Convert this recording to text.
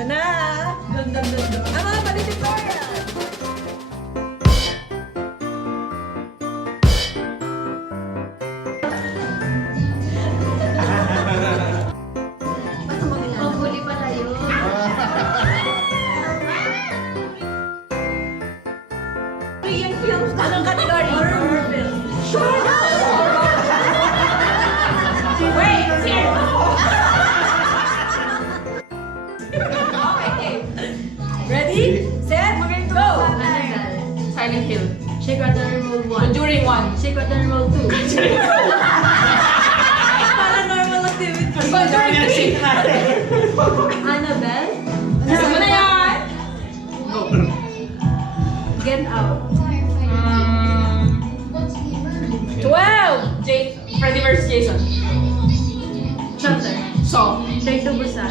Ito na! Ang mga valedictorian! Maghuli pala yun. Korean films. Anong category? Horror film. Shut up! Wait! Here! Okay. Ready? Set? Go! Silent Hill. Secret Animal 1. Conjuring 1. Secret Animal 2. Paranormal activity. Conjuring 3. Annabelle. Ano na yan? Get Out. 12! Freddy vs. Jason. Shutter. So. Train to Busan.